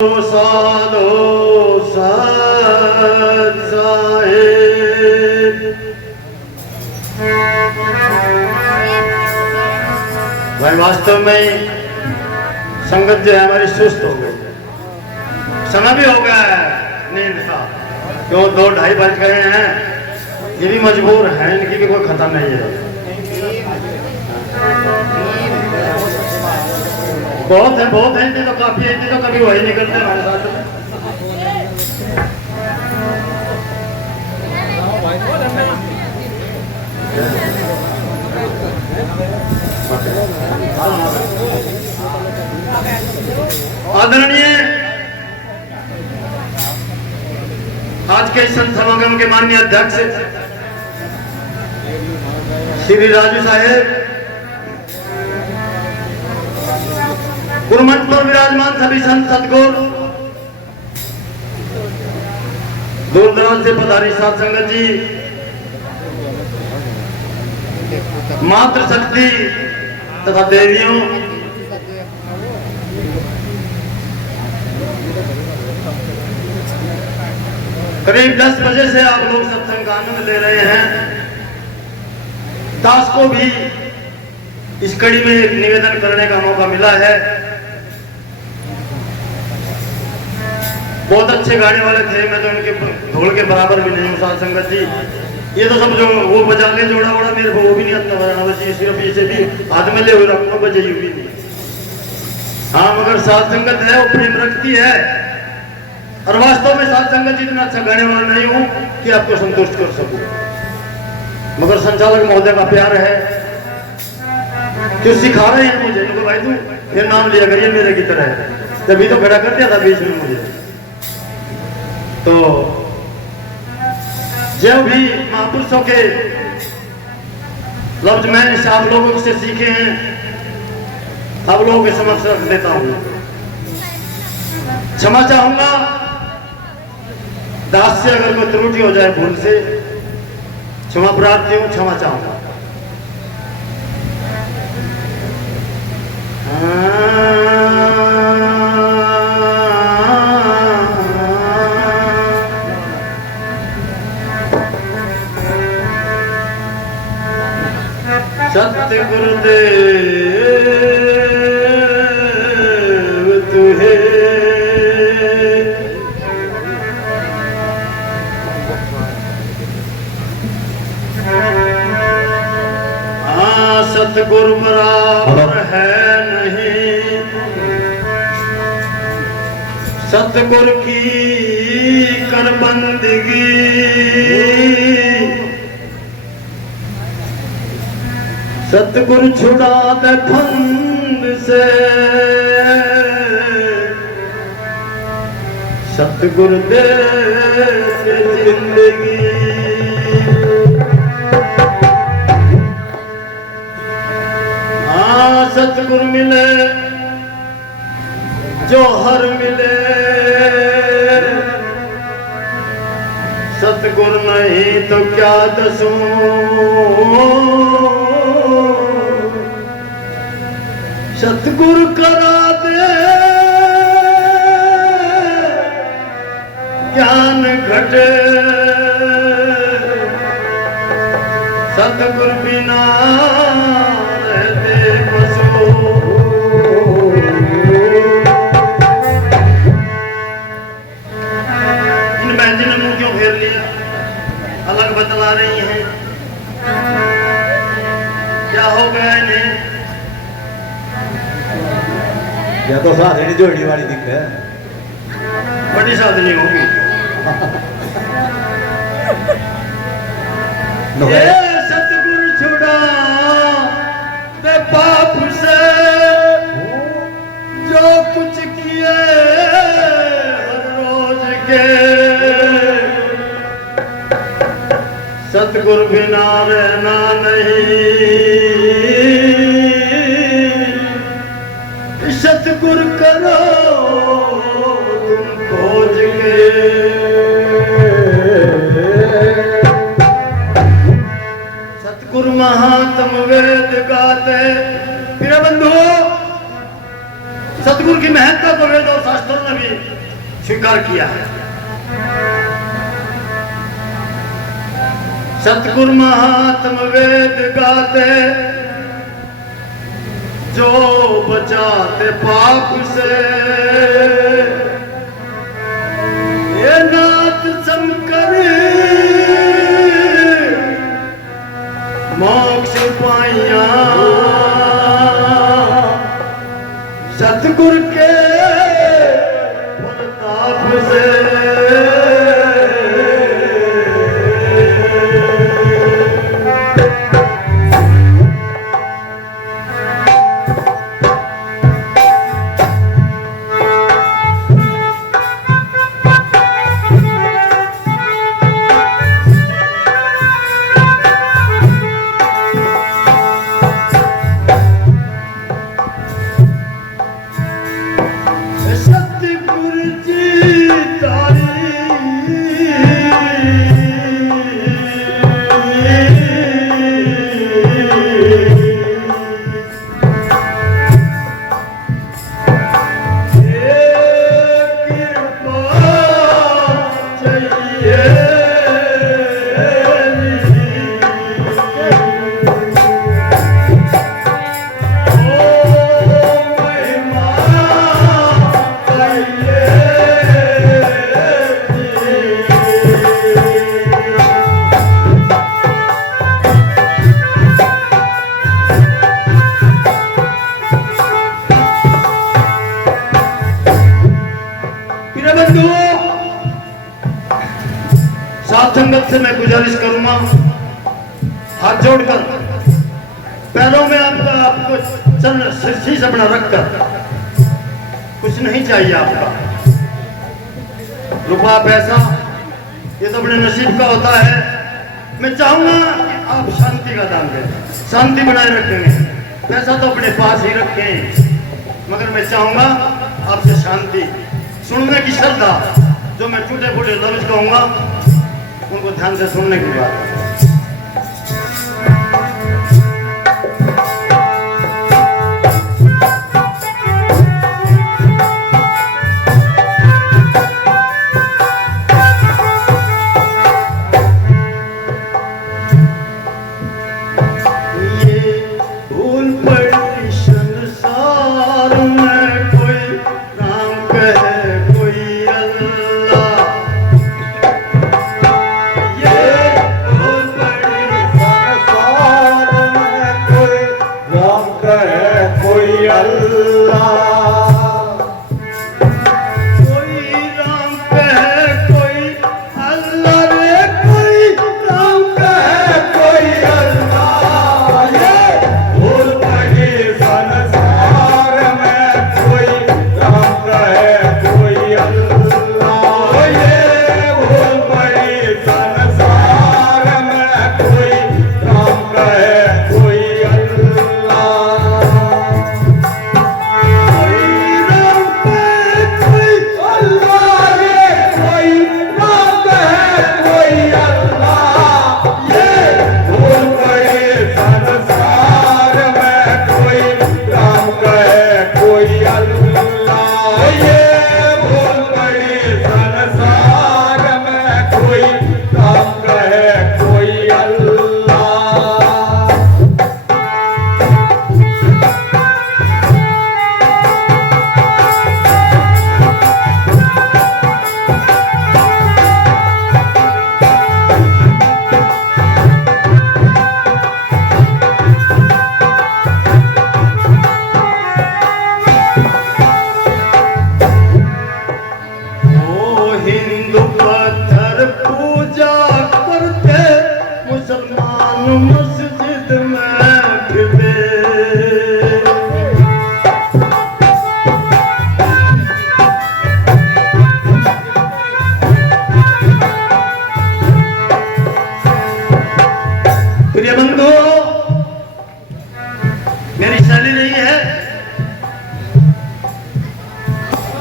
साधो साध साहेब। भाई वास्तव में संगत जो है हमारी सुस्त हो गई, समय भी हो गया है नींद का, क्यों 2-2:30 बज गए हैं। ये भी मजबूर हैं, इनकी भी कोई खत्म नहीं है। बहुत है इतने तो काफी है, इतने तो कभी वही निकलते हमारे साथ। आदरणीय आज के संत समागम के माननीय अध्यक्ष श्री राजू साहेब, गुरुमंच पर विराजमान सभी संत सदगुरु, दूर दराज से पधारी साध संगत जी, मातृ शक्ति तथा देवियों, करीब 10 बजे से आप लोग सत्संग का आनंद ले रहे हैं। दास को भी इस कड़ी में एक निवेदन करने का मौका मिला है। बहुत अच्छे गाने वाले थे, मैं तो उनके ढोल के बराबर भी नहीं हूँ साध संगत जी। ये तो समझो वो बजा ले जोड़ा वोड़ा, मेरे को वो भी नहीं आता बजाना, बची सिर्फ इसे भी हाथ में ले हुए रखो, बजाई भी नहीं। हाँ, मगर साध संगत है वो प्रेम रखती है, और वास्तव में साध संगत जी इतना अच्छा गाने वाला नहीं हूँ कि आपको संतुष्ट कर सकूं, मगर संचालक महोदय का प्यार है जो सिखा रहे हैं मुझे। इनको भाई तू फिर नाम लिया करिए मेरे की तरह, तभी तो खड़ा कर दिया था बीच में मुझे। तो जो भी महापुरुषों के लफ्ज मैंने आप लोगों से सीखे हैं, आप लोगों के समक्ष रख देता हूं। क्षमा चाहूंगा दास से, अगर कोई त्रुटि हो जाए भूल से क्षमा प्रार्थी हूं, क्षमा चाहूंगा। सत्य गुरुदेव तुहे सतगुरु बराबर है नहीं, सतगुरु की कर बंदगी, सतगुरु छुड़ा दे फंद से, सतगुरु दे जिंदगी। सतगुरु मिले जो हर मिले, सतगुरु नहीं तो क्या दसूं, सतगुरु करा दे ज्ञान घटे, सतगुरु बिना अलग बतला रही हैं। क्या हो गया इन्हें? या तो साधनी जोड़ी वाली दिख है, बड़ी साधनी होगी। ये सतगुरु छुड़ा दे पाप से, जो कुछ किए हर रोज के, सतगुरु बिना रहना नहीं, सतगुरु करो तुम खोज के। सतगुरु महात्म वेद गाते, प्रिय बंधुओं, सतगुरु की महत्ता को वेद और शास्त्रों में भी स्वीकार किया है। सतगुरु महात्म वेद गाते जो बचाते पाप से, ये नाथ शंकर मोक्ष पाइया सतगुरु के प्रताप से। साथ संगत से मैं गुजारिश करूंगा, हाथ जोड़कर पैरों में आपको चरण शीश अपना रखकर, कुछ नहीं चाहिए आपका, रुपया पैसा ये तो अपने नसीब का होता है। मैं चाहूंगा आप शांति का दान दें, शांति बनाए रखेंगे, पैसा तो अपने पास ही रखें, मगर मैं चाहूंगा आपसे शांति, सुनने की श्रद्धा, जो मैं टूटे फूटे लफ्ज कहूंगा उनको ध्यान से सुनने की बात है।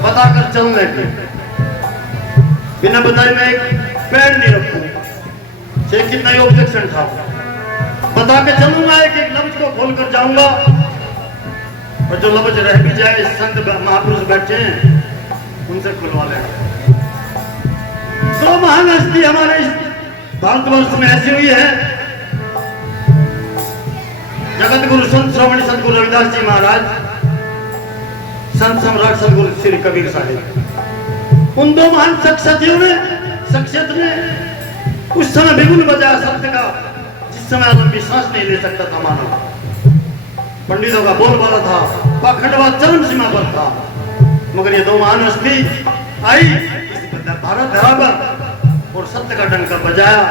बताकर चलने की, बिना बताए मैं एक पैर नहीं रखूं, चाहे कितना ही ऑब्जेक्शन था, बता के चलूंगा, एक एक लफ्ज को खोल कर जाऊंगा, और जो लफ्ज रह भी जाए, संत महापुरुष बैठे हैं उनसे खुलवा लेना। तो महान हस्ती हमारे भारतवर्ष में ऐसी हुई है, जगत गुरु संत श्रोमणी सतगुरु रविदास जी महाराज, संत सम्राट सतगुरु श्री कबीर साहिब, उन दो महान शख्सियत ने उस समय बिगुल बजाया सत्य का, जिस समय आदमी सांस नहीं ले सकता था मानव। पंडितों का बोलबाला था, पाखंडवाद चरम सीमा पर था, मगर ये दो महान हस्ती आई इस भारत धरा पर और सत्य का डंका बजाया।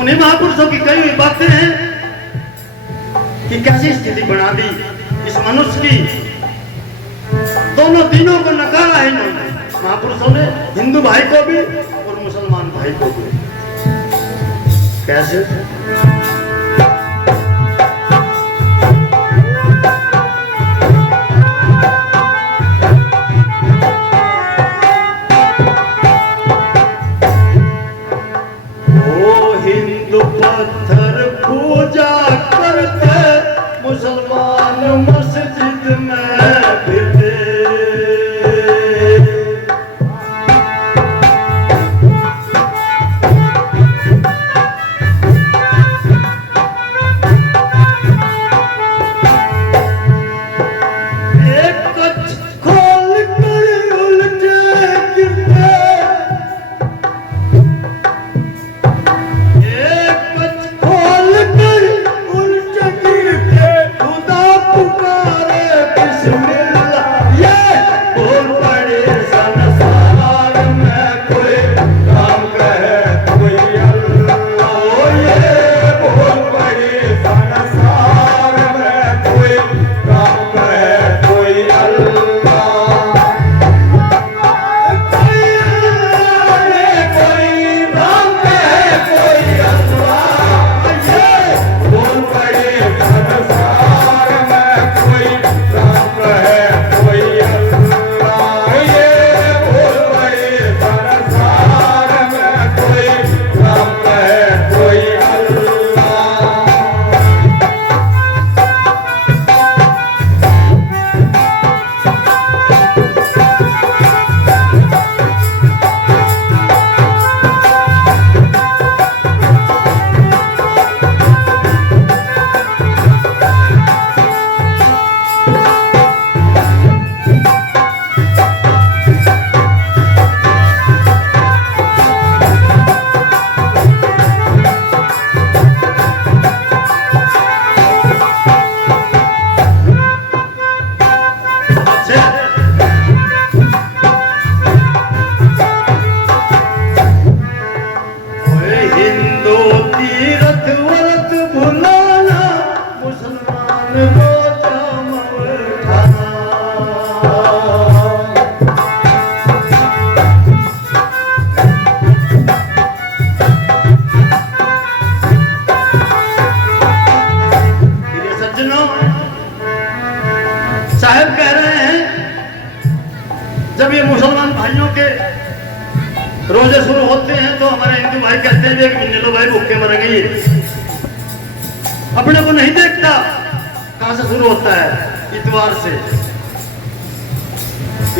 उन्हीं महापुरुषों की कई हुई बातें हैं कि कैसी स्थिति बना दी इस मनुष्य की। दोनों दिनों को नकारा है इन्होंने, महापुरुषों ने, हिंदू भाई को भी और मुसलमान भाई को भी। कैसे? पत्थर पूजा करते, मुसलमान मस्जिद में फिरते। एक कच्छ खोल कर उल्टे गिरते, साहब कह रहे हैं जब ये मुसलमान भाइयों के रोजे शुरू होते हैं तो हमारे हिंदू भाई कहते हैं कि महीने लो भाई भूखे मरेंगे, ये अपने को नहीं देखता। कहां से शुरू होता है? इतवार से।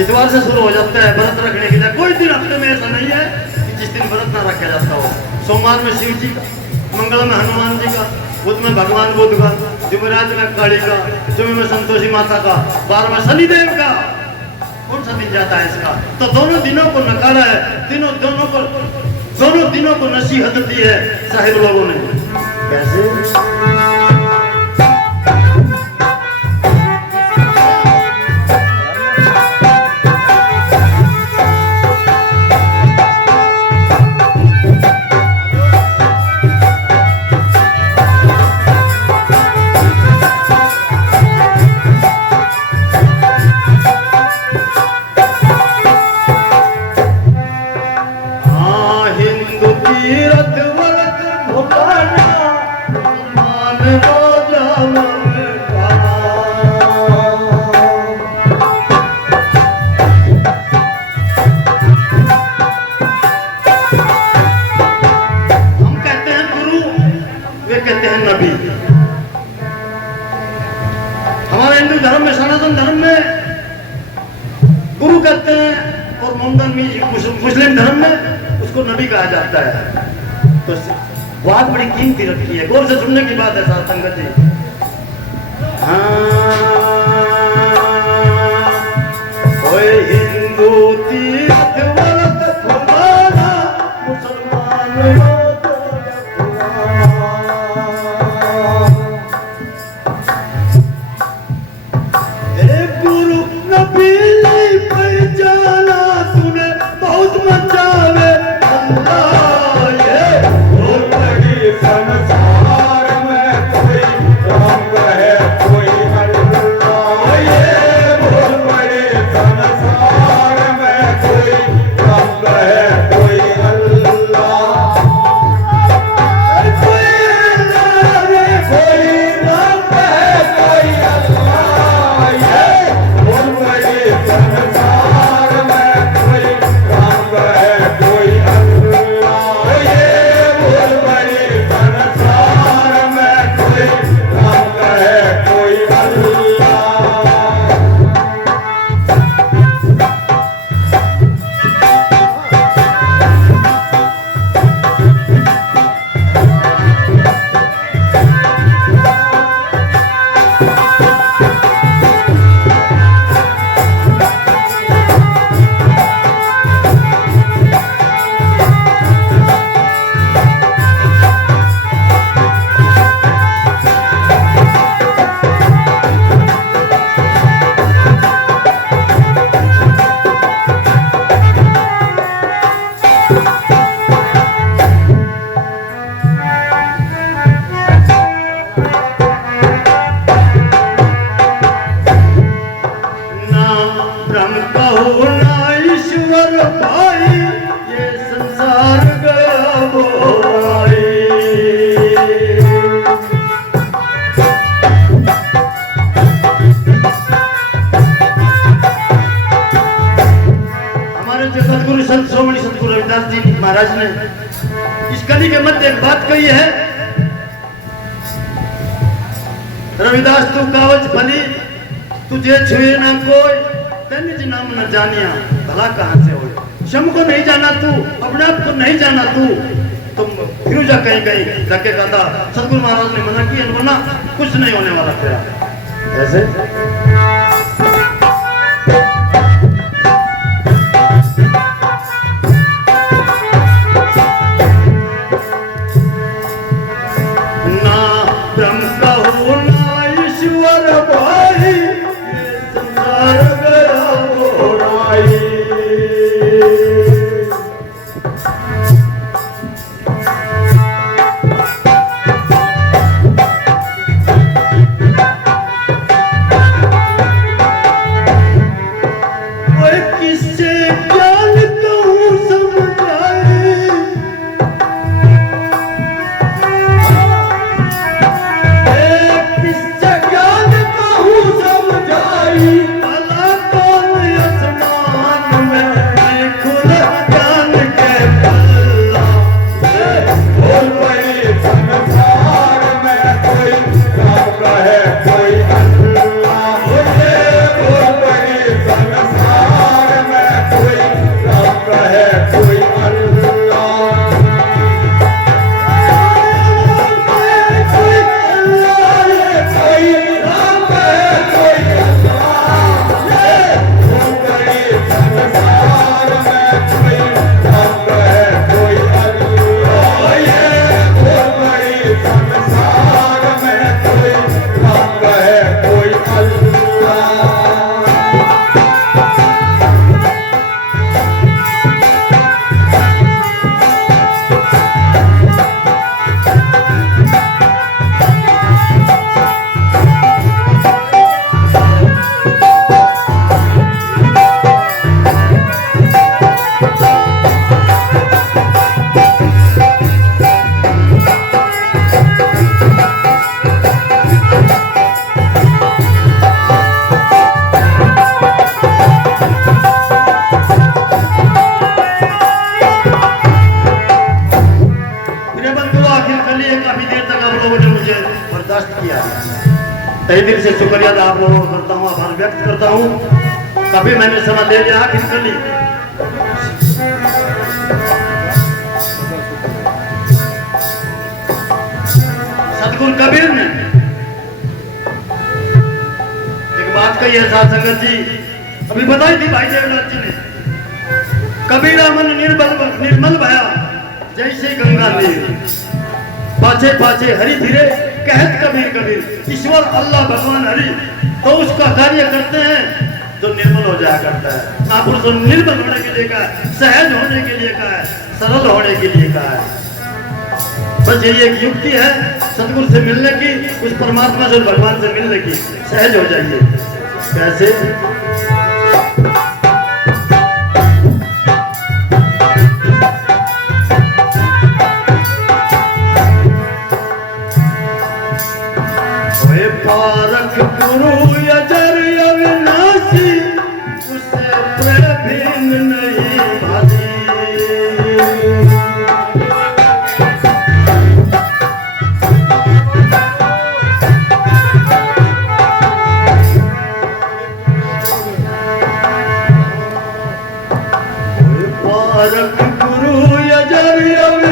इतवार से शुरू हो जाता है व्रत रखने के लिए। कोई दिन हफ्ते में ऐसा नहीं है कि जिस दिन व्रत ना रखा जाता हो। सोमवार में शिव जी का, मंगल में हनुमान जी का, बुध में भगवान बुद्ध का, जुमेरात में काली का, जुमे में संतोषी माता का, 12 में शनिदेव का। कौन सा दिन जाता है इसका? तो दोनों दिनों को नकारा है, दोनों दिनों को नसीहत दी है साहिब लोगों ने। कैसे? तीरथ व्रत भुलाना, मान मोहम्मद मुस्लिम धर्म में उसको नबी कहा जाता है। तो बात बड़ी कीमती रखी है, गौर से सुनने की बात है साथ संगत जी। कोई हिंदू तीर्थ व्रत तुम्हारा, मुसलमान हो तो गुरु नबी नहीं पहचाना तूने, बहुत मचावे अल्लाह ये बोल बड़ी संसार में कोई रंग है कोई अल्लाह, ये बोल बड़ी संसार में कोई रंग है कोई अल्लाह, कोई अल्लाह रे कोई रंग है कोई अल्लाह, ये बोल बड़ी संसार में कोई रंग है कोई अल्लाह, ये बोल बड़ी संसार में कोई रंग है कोई अल्लाह। ना ब्रह्म कहो ना ईश्वर भाई, ये संसार गया वो आई। हमारे जो सदगुरु संत शिरोमणि सदगुरु रविदास जी महाराज ने इस कली के मध्य एक बात कही है, रविदास तू कावज भली तुझे छुए ना कोई, तेने नाम न जानिया भला कहां से हो। शम को नहीं जाना तू, अपने आप को नहीं जाना तू, तुम फिर जा कहीं कहीं धक्के खाता। सदगुरु महाराज ने मना किया, वरना कुछ नहीं होने वाला तेरा। ऐसे ना ब्रह्म कहो ना ईश्वर भाई, ये संसार गया वो आई। ओए किससे ज्ञान कहूँ समझाए, किससे ज्ञान कहूँ समझाई, भला कौन आसमान में नहीं खुला ज्ञान के पल्ला। बोल बड़ी संसार में कोई रंग है कोई अल्लाह, ये बोल बड़ी संसार में कोई रंग है कोई अल्लाह, कोई अल्लाह ये कोई रंग है कोई अल्लाह, ये बोल बड़ी संसार में कोई रंग है कोई अल्लाह, ये बोल बड़ी संसार में कोई रंग है कोई अल्लाह। मेरे बंधु आखिर कल ये काफी देर तक आप लोगों ने मुझे बर्दाश्त किया। तहे दिल से शुक्रिया अदा आप लोगों को करता हूँ, आभार व्यक्त करता हूँ। काफी मैंने समय दे दिया आखिर कल ही। कही है साध संगत जी, अभी बताई थी भाई देवनाथ जी ने, कबीरा मन निर्मल भया जैसे गंगा नीर, पाछे पाछे हरि फिरे कहत कबीर कबीर, ईश्वर अल्लाह भगवान हरि, तो उसका कार्य करते हैं तो निर्मल हो जाया करता है। महापुरुषों ने निर्मल होने के लिए कहा है, सहज होने के लिए कहा है, सरल होने के लिए कहा है। बस यही एक युक्ति है सतगुरु से मिलने की, उस परमात्मा से भगवान से मिलने की, सहज हो जाइए। कैसे? पारख गुरु अजर अविनाशी, उससे प्रभिन्न नहीं भाती। पारख गुरु अजर